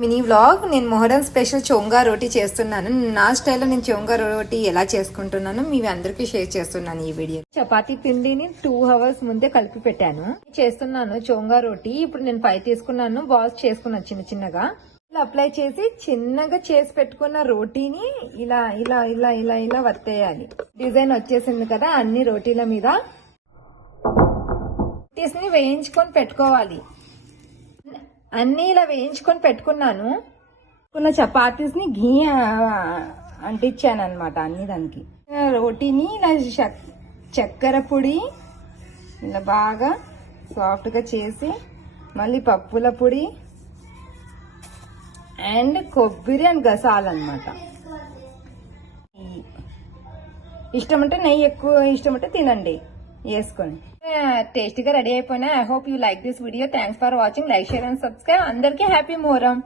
Mini vlog. నేను Muharram special చోంగా రోటీ చేస్తున్నాను. నా స్టైల్లో నేను చోంగా రోటీ ఎలా చేసుకుంటున్నాను మీ అందరికీ షేర్ చేస్తున్నాను ఈ వీడియో. చపాతీ పిండిని 2 hours ముందే కలిపి పెట్టాను. చేస్తున్నాను చోంగా రోటీ. ఇప్పుడు నేను 5 తీసుకున్నాను. బాల్స్ చేసుకున్నాను చిన్న చిన్నగా. అప్లై చేసి చిన్నగా చేసి పెట్టుకున్న రోటీని ఇలా ఇలా ఇలా ఇలా ఇలా వత్తేయాలి. డిజైన్ వచ్చేసింది కదా అన్ని రోటీల మీద. రోటీస్ని వేయించుకొని పెట్టుకోవాలి. అన్ని ఇలా వేయించుకొని పెట్టుకున్నాను. చపాతీస్ ని ఘీ అంటించాను అనమాట అన్ని దానికి. రోటీని ఇలా చక్కెర పొడి ఇలా బాగా సాఫ్ట్ గా చేసి మళ్ళీ పప్పుల పొడి అండ్ కొబ్బరి అండ్ గసాలన్నమాట. ఇష్టం అంటే నెయ్యి ఎక్కువ ఇష్టం అంటే తినండి వేసుకొని. టేస్టీగా రెడీ అయిపోయినా. I hope you like this video. Thanks for watching. Like, share and subscribe. అందరికీ హ్యాపీ మొహరం.